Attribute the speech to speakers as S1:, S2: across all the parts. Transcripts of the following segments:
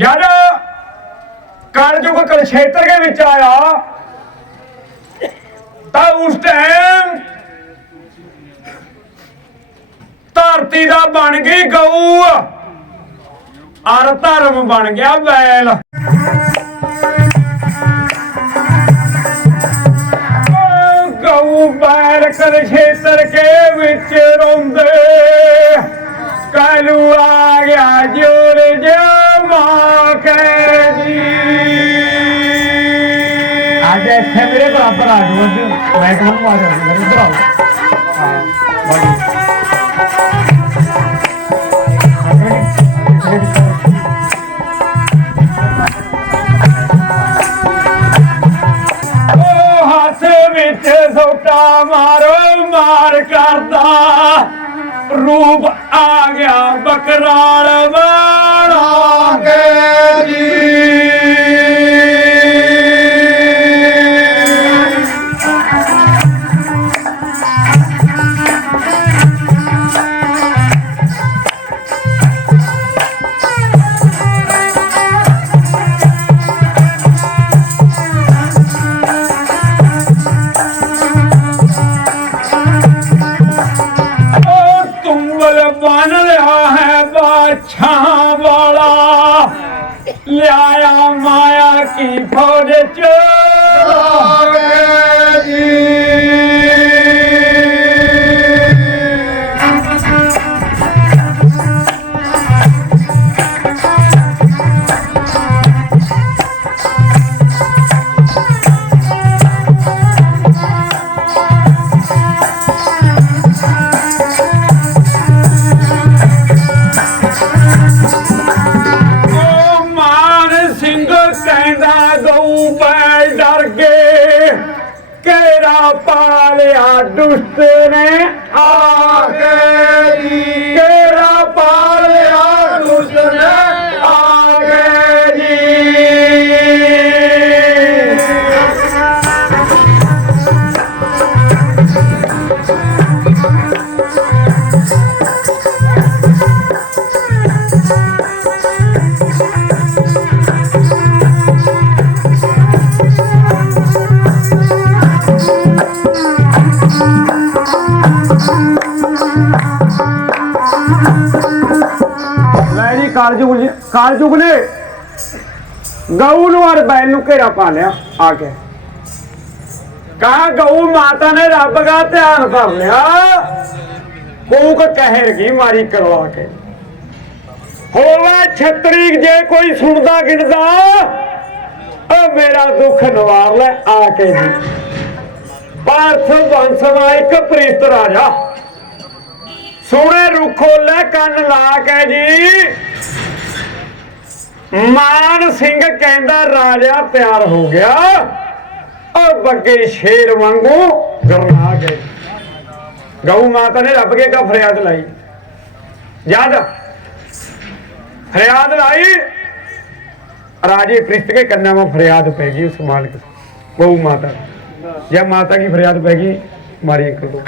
S1: ਜਦ ਕਾਲਜੁਗ ਕਲਛੇਤਰ ਦੇ ਵਿੱਚ ਆਇਆ, ਤਾਂ ਉਸ ਟਾਈਮ ਧਰਤੀ ਦਾ ਬਣ ਗਈ ਗਊ। ਅਰ ਧਰਮ ਬਣ ਗਿਆ ਬੈਲ ਓ ਗਊ ਬੈਲ ਕਲਛੇਤਰ ਕੇ ਵਿੱਚ ਰੋਂਦੇ। ਕਾਲੂ ਆ ਗਿਆ ਜੋਰ ਜਮਾ ਜੀ।
S2: ਅੱਜ ਇੱਥੇ ਮੇਰੇ ਬਰਾਬਰ ਆ ਜਾਓ ਅੱਜ। ਮੈਂ ਤੁਹਾਨੂੰ ਆ ਜਾਵਾਂਗਾ ਮੇਰੇ ਇੱਧਰ ਆਓ। ਹਾਂ ਬਾਜੀ
S1: ਓ ਹੱਥ ਵਿੱਚ ਸੋਟਾ ਮਾਰੋ ਮਾਰ ਕਰਦਾ। ਰੂਪ ਆ ਗਿਆ ਬਕਰਾਲ ਵਾਲਾ ਤੁੰਬਲ ਬਨ ਲਿਆ ਹੈ ਬਾਛਾਂ ਵਾਲਾ ਲਿਆਇਆ ਮਾਇਆ ਕੀ ਫੌਜ ਚ ਲਾਗੇ ਪਾਲਿਆ ਦੁਸ਼ਟ ਨੇ ਆ ਕੇ ਕਾਲਜੁਗ ਜੀ- ਨੇ ਗਊ ਨੂੰ ਔਰ ਬੈਲ ਨੂੰ ਘੇਰਾ ਪਾ ਲਿਆ, ਆ ਕੇ। ਕਹਾ ਗਊ ਮਾਤਾ ਨੇ ਰੱਬ ਦਾ ਧਿਆਨ ਕਰ ਲਿਆ। ਕੂਕ ਕਹਿਰ ਗਈ ਮਾਰੀ ਕਰਵਾ ਕੇ। ਹੋਵੇ ਛਤਰੀ ਜੇ ਕੋਈ ਸੁਣਦਾ ਗਿਣਦਾ ਉਹ ਮੇਰਾ ਦੁੱਖ ਨਵਾਰ ਲੈ, ਆ ਕੇ ਜੀ। ਪਾਰਥ ਬੰਸਵਾ ਇੱਕ ਪ੍ਰੀਤ ਰਾਜਾ। ਸੋਹਣੇ ਰੁੱਖੋ ਲੈ ਕੰਨ ਲਾ ਕੇ ਜੀ। ਮਾਨ ਸਿੰਘ ਕਹਿੰਦਾ ਰਾਜਾ ਤਿਆਰ ਹੋ ਗਿਆ ਔਰ ਬੱਗੇ ਸ਼ੇਰ ਵਾਂਗੂ ਗਰਨਾ ਗਏ ਗਊ ਮਾਤਾ ਨੇ ਰੱਬ ਕੇ ਕਾ ਫਰਿਆਦ ਲਾਈ ਜਦ ਫਰਿਆਦ ਲਾਈ ਰਾਜੇ ਪ੍ਰਿਸ਼ਤ ਕੇ ਕੰਨਾਂ में फरियाद पैगी उस मालिक गऊ माता की। जब माता की फरियाद पैगी मारी कर दो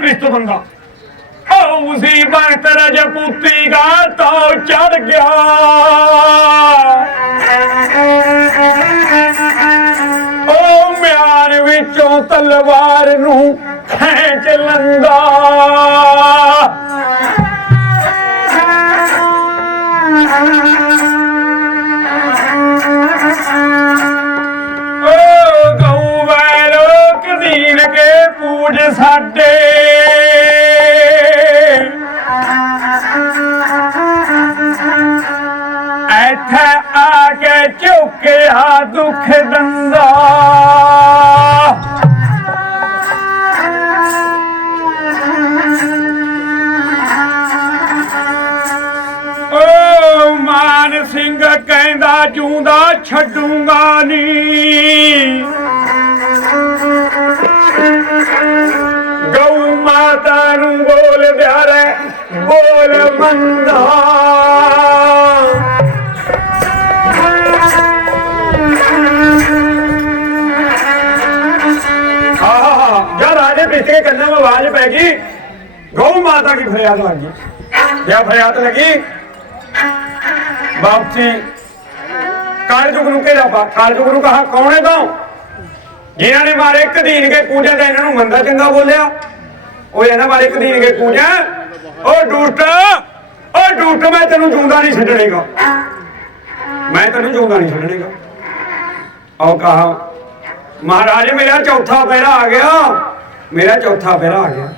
S1: ਹੋ ਗਿਆ ਜਦੀ ਪ੍ਰੀਤ ਬੰਦਾ। ਉਹ ਉਸੀ ਵਕਤ ਰਜਪੂਤੀ ਦਾ ਤਾਂ ਚੜ ਗਿਆ। ਉਹ ਮਿਆਰ ਵਿੱਚੋਂ ਛੱਡੂੰਗਾ ਨੀ ਗਊ ਮਾਤਾ ਨੂੰ ਬੋਲ ਪਿਆਰੇ ਬੋਲ ਮੰਦਾ ਆਹ ਜਦ ਰਾਜੇ ਪਿੱਛੇ ਕੇ ਕੰਨਾਂ में आवाज पै गई गौ माता की फरियाद लगी क्या फरियाद लगी ਵਾਪਸੀ ਕਾਲਜੁਗ ਨੂੰ ਘੇਰਾ ਪਾ ਕਾਲਜੁਗ ਨੂੰ ਕਹਾ, ਕੌਣ ਹੈ ਤੂੰ ਜਿਨ੍ਹਾਂ ਨੇ ਮਾਰੇ ਕਦੀਨ ਕੇ ਪੂਜਾ ਤਾਂ ਇਹਨਾਂ ਨੂੰ ਮੰਦਾ ਚੰਗਾ ਬੋਲਿਆ। ਉਹ ਇਹਨਾਂ ਮਾਰੇ ਕਦੀਨ ਕੇ ਪੂਜਾ। ਉਹ ਡੂਟ ਉਹ ਡੂਟ, ਮੈਂ ਤੈਨੂੰ ਜੂੰਦਾ ਨਹੀਂ ਛੱਡਣੇਗਾ। ਮੈਂ ਤੈਨੂੰ ਜੂੰਦਾ ਨਹੀਂ ਛੱਡਣੇਗਾ। ਆਓ ਕਹਾ, ਮਹਾਰਾਜ ਮੇਰਾ ਚੌਥਾ ਪਹਿਰਾ ਆ ਗਿਆ। ਮੇਰਾ ਚੌਥਾ ਪਹਿਰਾ ਆ ਗਿਆ।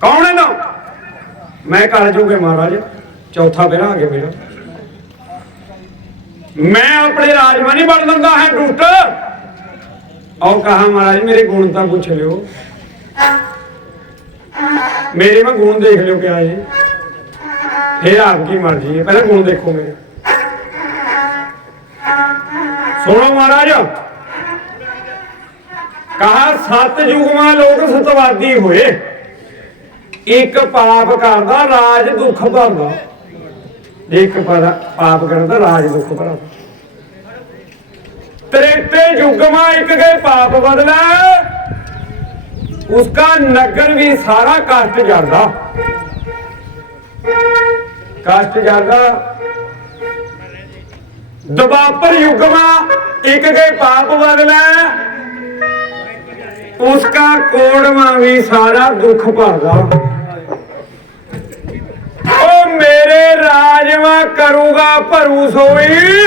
S1: ਕੌਣ ਹੈ ਤੂੰ ਮੈਂ ਕਾਲਜੂਗੇ ਮਹਾਰਾਜ। ਚੌਥਾ ਪਹਿਰਾ ਆ ਗਿਆ ਮੇਰਾ। ਮੈਂ ਆਪਣੇ ਰਾਜਮਾ ਨਹੀਂ ਬਣ ਦਿੰਦਾ ਹੈ ਟੁੱਟ ਔਰ ਕਹਾ ਮਹਾਰਾਜ, ਮੇਰੇ ਗੁਣ ਤਾਂ ਪੁੱਛ ਲਿਓ। ਮੇਰੇ ਮੈਂ ਗੁਣ ਦੇਖ ਲਿਓ ਕਿਆ ਹੈ ਫਿਰ ਆਪ ਕੀ ਮਰਜ਼ੀ ਹੈ, ਪਹਿਲਾਂ ਗੁਣ ਦੇਖੋ ਮੇਰੇ। ਸੁਣੋ ਮਹਾਰਾਜ, ਕਹਾ ਸਤ ਯੁਗਮਾ ਲੋਕ ਸਤਵਾਦੀ ਹੋਏ। ਇੱਕ ਪਾਪ ਕਰਦਾ, ਰਾਜ ਦੁੱਖ ਭਰਦਾ। ਇੱਕ ਪਾਪ ਕਰਨ ਦਾ ਰਾਜ ਦੁੱਖ ਭਰਾ। ਤ੍ਰਿਪਤੇ ਯੁਗਮਾ ਇੱਕ ਗਏ ਪਾਪ ਬਦਲਾ। ਉਸਕਾ ਨਗਰ ਵੀ ਸਾਰਾ ਕਸ਼ਟ ਜਾਂਦਾ ਕਸ਼ਟ ਜਾਂਦਾ ਦਵਾਪਰ ਯੁਗਮਾ ਇੱਕ ਗਏ ਪਾਪ ਬਦਲਾ। ਉਸਕਾ ਕੋੜਵਾ ਵੀ ਸਾਰਾ ਦੁੱਖ ਭਰਦਾ। ਕਰੂਗਾ, ਭਰੂ ਸੋਈ।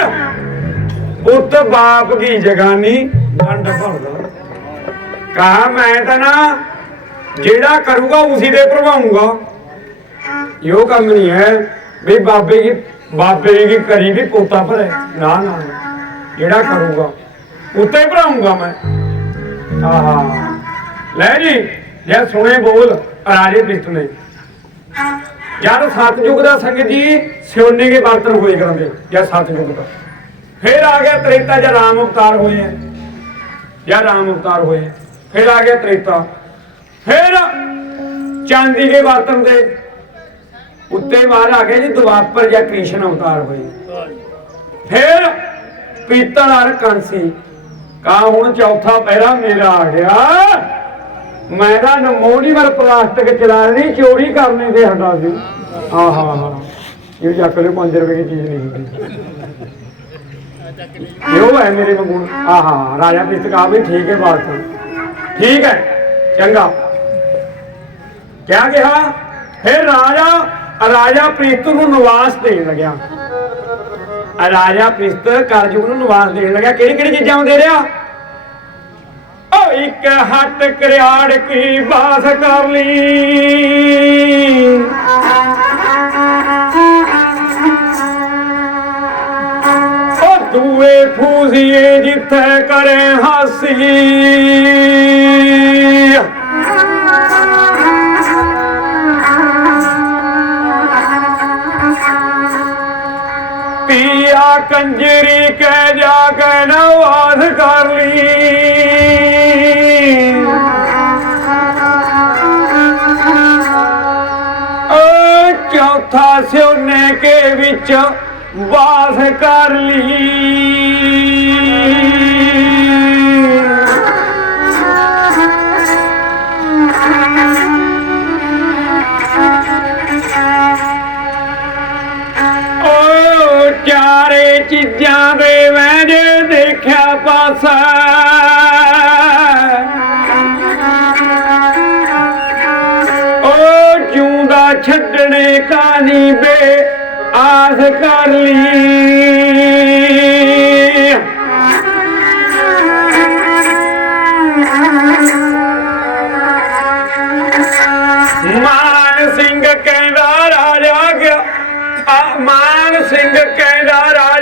S1: ਉਤ ਬਾਪ ਕੀ ਜਗਾਨੀ ਡੰਡ ਭਰਦਾ। ਕਹਾ ਮੈਂ ਤਾਂ ਨਾ, ਜਿਹੜਾ ਕਰੂਗਾ ਉਸੇ ਦੇ ਭਰਵਾਉਂਗਾ। ਇਹੋ ਕੰਮ ਨਹੀਂ ਹੈ ਵੀ ਬਾਬੇ ਕੀ ਬਾਬੇ ਕੀ ਕਰੀ ਵੀ ਕੋਤਾ ਭਰੇ। ਨਾ ਨਾ ਜਿਹੜਾ ਕਰੂਗਾ, ਉੱਤੇ ਭਰਾਉਂਗਾ ਮੈਂ। ਆਹਾ। ਲੈ ਜੀ ਜੇ ਸੁਣੇ ਬੋਲ, ਰਾਜੇ ਬਿਸਤ ਨੇ। ਜਦ ਸਤਜੁਗ ਦਾ ਸੰਗਤ ਜੀ ਸਿਉਨੇ ਕੇ ਬਰਤਨ ਹੋਏ ਕਰਾਂਗੇ ਜਾਂ ਸਤਜੁਗ ਦਾ। ਫਿਰ ਆ ਗਿਆ ਤ੍ਰੇਤਾ ਜਾਂ ਰਾਮ ਅਵਤਾਰ ਹੋਏ ਹੈ। ਜਾਂ ਰਾਮ ਅਵਤਾਰ ਹੋਏ ਫਿਰ ਆ ਗਿਆ ਤ੍ਰੇਤਾ। ਫਿਰ ਚਾਂਦੀ ਦੇ ਬਰਤਨ ਦੇ ਉੱਤੇ ਬਾਹਰ ਆ ਗਿਆ ਜੀ, ਦੁਆਪਰ ਜਾਂ ਕ੍ਰਿਸ਼ਨ ਅਵਤਾਰ ਹੋਏ। ਫਿਰ ਪੀਤਲ ਔਰ ਕਾਂਸੀ ਕਾ ਹੁਣ ਚੌਥਾ ਪਹਿਰਾ ਮੇਰਾ ਆ ਗਿਆ। ਮੈਂ ਤਾਂ ਨਮੋਨੀ ਵਰ ਪਲਾਸਟਿਕ ਚਲਾਣੀ ਚੋਰੀ ਕਰਨੀ ਤੇ ਹਟਾ ਸੀ। ਆਹਾ ਹਾ ਇਹ ਚੱਕ ਲਿਓ 5 ਰੁਪਏ ਦੀ ਚੀਜ਼ ਨਹੀਂ ਹੁੰਦੀ। ਇਹੋ ਹੈ ਮੇਰੇ ਵਾਂਗੂ। ਆਹਾ ਰਾਜਾ ਪਿਸਤਕਾ ਵੀ ਠੀਕ ਹੈ ਬਾਤ। ਠੀਕ ਹੈ, ਚੰਗਾ। ਕਿਆ ਕਿਹਾ? ਫਿਰ ਰਾਜਾ ਰਾਜਾ ਪ੍ਰੀਤ ਨੂੰ ਨਿਵਾਸ ਦੇਣ ਲੱਗਿਆ। ਰਾਜਾ ਪ੍ਰੀਤ ਕਰਜੁਗ ਨੂੰ ਨਿਵਾਸ ਦੇਣ ਲੱਗਿਆ। ਕਿਹੜੀ ਕਿਹੜੀ ਚੀਜ਼ਾਂ ਦੇ ਰਿਹਾ? ਓ ਇੱਕ ਹੱਟ ਕਰਿਆੜ ਕੀ ਬਾਸ ਕਰ ਲਈ ਓ ਦੂਏ ਫੂਸੀਏ ਜਿੱਥੇ ਕਰੇ ਹਾਸੀ। ਪੀਆ ਕੰਜਰੀ ਕਹਿ ਜਾ ਕੇ ਨਵਾਜ਼ ਕਰ ਲਈ ਚੌਥਾ ਸਿਉਨੇ ਕੇ ਵਿੱਚ ਵਾਸ ਕਰ ਲਈ ਓ ਚਾਰੇ ਚੀਜ਼ਾਂ ਦੇ ਮੈਂ ਦੇਖਿਆ ਪਾਸਾ। ਓ ਜਿਉਂਦਾ ਛੱਡਣੇ ڪالي بي آس لي. مان سنگهه ڪندا راجا گ مان سنگهه ڪير راجا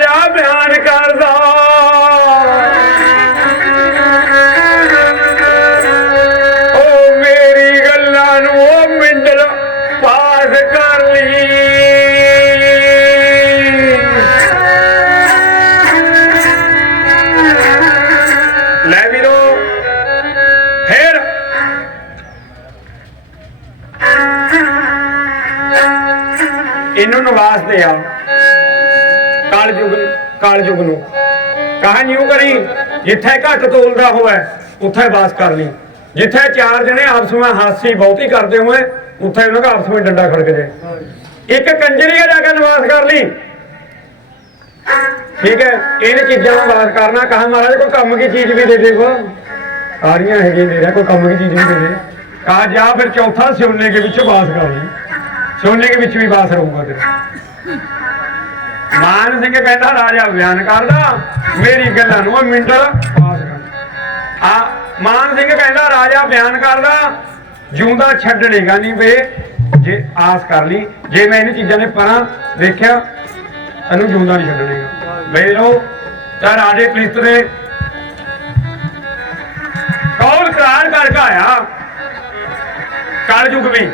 S1: ਇਹਨੂੰ ਨਿਵਾਸ ਦੇ ਆ। ਕਾਲਯੁਗ ਕਾਲਯੁਗ ਨੂੰ ਕਹਾਂ ਨਿਉ ਕਰੀ? ਜਿੱਥੇ ਘੱਟ ਤੋਲਦਾ ਹੋਵੇ, ਉੱਥੇ ਵਾਸ ਕਰ ਲਈ। ਜਿੱਥੇ ਚਾਰ ਜਣੇ ਆਪਸ ਵਿੱਚ ਹਾਸੀ ਬਹੁਤੀ ਕਰਦੇ ਹੋਏ, ਉੱਥੇ ਉਹਨਾਂ ਦਾ ਆਪਸ ਵਿੱਚ ਡੰਡਾ ਖੜਕ ਜੇ ਇੱਕ ਕੰਜਰੀਆ ਜਾ ਕੇ ਨਿਵਾਸ ਕਰ ਲਈ। ਠੀਕ ਹੈ, ਇਹਨ ਚੀਜ਼ਾਂ ਨੂੰ ਵਾਸ ਕਰਨਾ। ਕਹਾ ਮਹਾਰਾਜ, ਕੋਈ ਕੰਮ ਕੀ ਚੀਜ਼ ਵੀ ਦੇ ਦੇਗੋ ਸਾਰੀਆਂ ਹੈਗੀਆਂ ਦੇ ਕੋਈ ਕੰਮ ਕੀ ਚੀਜ਼ ਵੀ ਦੇ ਦੇ। ਕਹਾ ਜਾ ਫਿਰ ਚੌਥਾ ਸੋਨੇ ਕੇ ਵਿੱਚ ਵਾਸ ਕਰ ਲਈ। ਸੋਨੇ ਕੇ ਵਿੱਚ ਵੀ ਵਾਸ ਰਹੂਗਾ ਤੇਰਾ। ਮਾਨ ਸਿੰਘ ਕਹਿੰਦਾ, ਰਾਜਾ ਬਿਆਨ ਕਰਦਾ, ਮੇਰੀ ਗੱਲਾਂ ਨੂੰ ਉਹ ਮਿੰਟ ਕਰ। ਆ, ਮਾਨ ਸਿੰਘ ਕਹਿੰਦਾ, ਰਾਜਾ ਬਿਆਨ ਕਰਦਾ, ਜਿਉਂਦਾ ਛੱਡਣੇਗਾ ਨਹੀਂ ਵੇ, ਜੇ ਆਸ ਕਰ ਲਈ, ਜੇ ਮੈਂ ਇਹਨਾਂ ਚੀਜ਼ਾਂ ਨੇ ਪਰਾਂ ਦੇਖਿਆ ਇਹਨੂੰ ਜਿਉਂਦਾ ਨਹੀਂ ਛੱਡਣੇਗਾ। ਵੇ ਲੋ ਤਾਂ ਰਾਜੇ ਕਲਿਸਤ ਨੇ ਕੌਲ ਕਰਾਰ ਕਰਕੇ ਆਇਆ। ਕਲਯੁਗ ਵਿੱਚ।